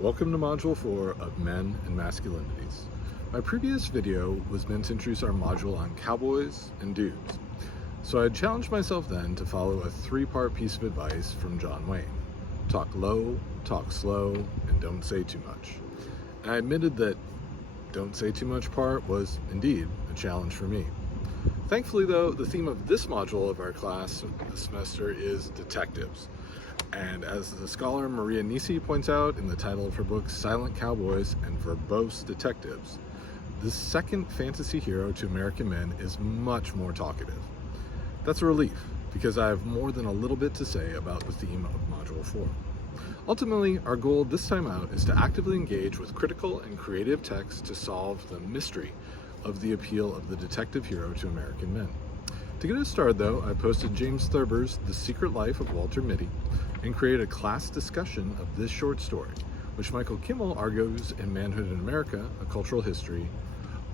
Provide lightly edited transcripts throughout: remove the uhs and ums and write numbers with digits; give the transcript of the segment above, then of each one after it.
Welcome to Module 4 of Men and Masculinities. My previous video was meant to introduce our module on cowboys and dudes. So I challenged myself then to follow a three-part piece of advice from John Wayne. Talk low, talk slow, and don't say too much. And I admitted that don't say too much part was indeed a challenge for me. Thankfully though, the theme of this module of our class this semester is detectives. And as the scholar Maria Nisi points out in the title of her book, Silent Cowboys and Verbose Detectives, this second fantasy hero to American men is much more talkative. That's a relief, because I have more than a little bit to say about the theme of Module 4. Ultimately, our goal this time out is to actively engage with critical and creative text to solve the mystery of the appeal of the detective hero to American men. To get us started though, I posted James Thurber's The Secret Life of Walter Mitty and created a class discussion of this short story, which Michael Kimmel argues in Manhood in America, A Cultural History,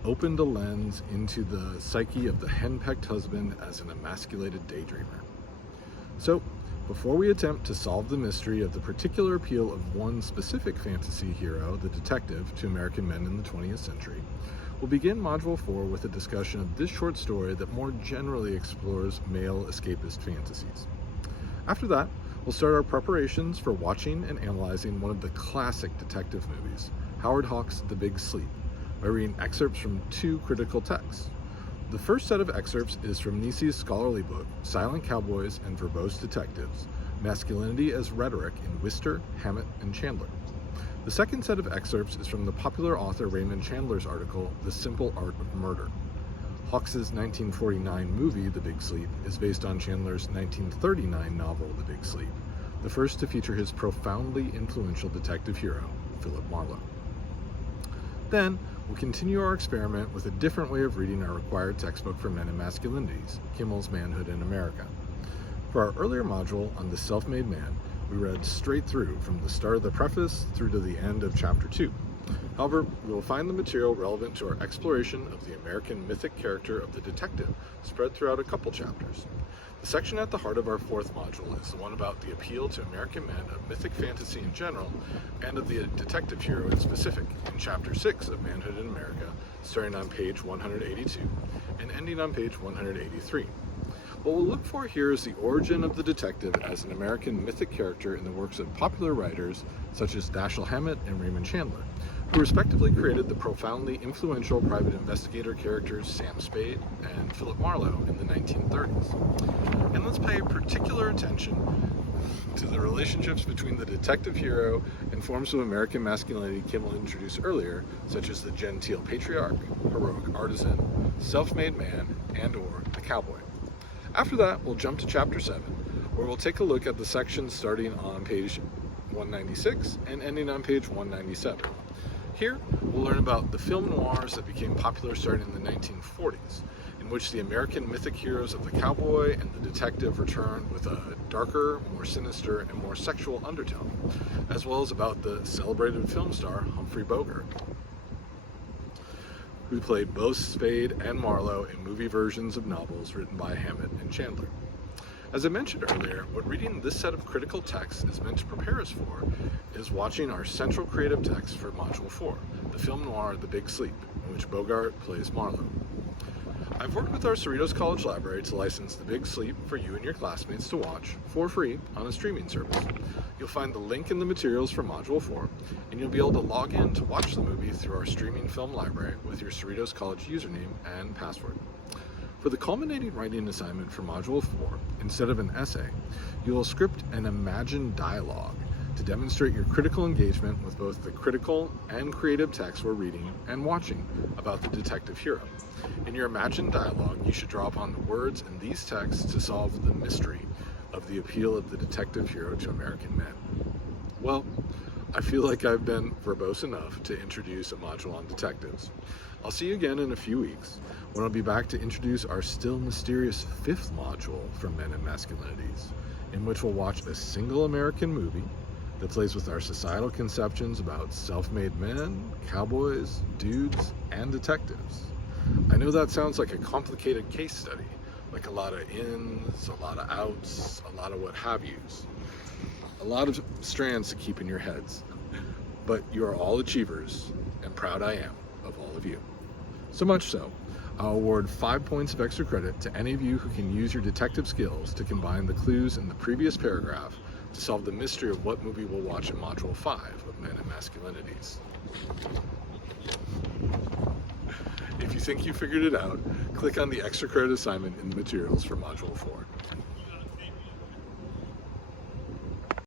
opened a lens into the psyche of the henpecked husband as an emasculated daydreamer. So, before we attempt to solve the mystery of the particular appeal of one specific fantasy hero, the detective, to American men in the 20th century, we'll begin Module 4 with a discussion of this short story that more generally explores male escapist fantasies. After that, we'll start our preparations for watching and analyzing one of the classic detective movies, Howard Hawks' The Big Sleep, by reading excerpts from two critical texts. The first set of excerpts is from Nisi's scholarly book, Silent Cowboys and Verbose Detectives, Masculinity as Rhetoric in Wister, Hammett, and Chandler. The second set of excerpts is from the popular author Raymond Chandler's article, The Simple Art of Murder. Hawks's 1949 movie, The Big Sleep, is based on Chandler's 1939 novel, The Big Sleep, the first to feature his profoundly influential detective hero, Philip Marlowe. Then, we'll continue our experiment with a different way of reading our required textbook for Men and Masculinities, Kimmel's Manhood in America. For our earlier module on the self-made man, we read straight through from the start of the preface through to the end of chapter 2. However, we will find the material relevant to our exploration of the American mythic character of the detective spread throughout a couple chapters. The section at the heart of our fourth module is the one about the appeal to American men of mythic fantasy in general and of the detective hero in specific in chapter 6 of Manhood in America, starting on page 182 and ending on page 183. What we'll look for here is the origin of the detective as an American mythic character in the works of popular writers such as Dashiell Hammett and Raymond Chandler, who respectively created the profoundly influential private investigator characters Sam Spade and Philip Marlowe in the 1930s. And let's pay particular attention to the relationships between the detective hero and forms of American masculinity Kimmel introduced earlier, such as the genteel patriarch, heroic artisan, self-made man, and/or the cowboy. After that, we'll jump to chapter 7, where we'll take a look at the sections starting on page 196 and ending on page 197. Here, we'll learn about the film noirs that became popular starting in the 1940s, in which the American mythic heroes of the cowboy and the detective return with a darker, more sinister, and more sexual undertone, as well as about the celebrated film star Humphrey Bogart, who played both Spade and Marlowe in movie versions of novels written by Hammett and Chandler. As I mentioned earlier, what reading this set of critical texts is meant to prepare us for is watching our central creative text for Module 4, the film noir The Big Sleep, in which Bogart plays Marlowe. I've worked with our Cerritos College Library to license The Big Sleep for you and your classmates to watch for free on a streaming service. You'll find the link in the materials for Module 4, and you'll be able to log in to watch the movie through our streaming film library with your Cerritos College username and password. For the culminating writing assignment for Module 4, instead of an essay, you will script an imagined dialogue to demonstrate your critical engagement with both the critical and creative text we're reading and watching about the detective hero. In your imagined dialogue, you should draw upon the words in these texts to solve the mystery of the appeal of the detective hero to American men. Well, I feel like I've been verbose enough to introduce a module on detectives. I'll see you again in a few weeks when I'll be back to introduce our still mysterious fifth module from Men and Masculinities, in which we'll watch a single American movie that plays with our societal conceptions about self-made men, cowboys, dudes, and detectives. I know that sounds like a complicated case study, like a lot of ins, a lot of outs, a lot of what have yous. A lot of strands to keep in your heads. but you are all achievers, and proud I am of all of you. So much so, I'll award 5 points of extra credit to any of you who can use your detective skills to combine the clues in the previous paragraph to solve the mystery of what movie we'll watch in Module 5 of Men and Masculinities. If you think you figured it out, click on the extra credit assignment in the materials for Module 4.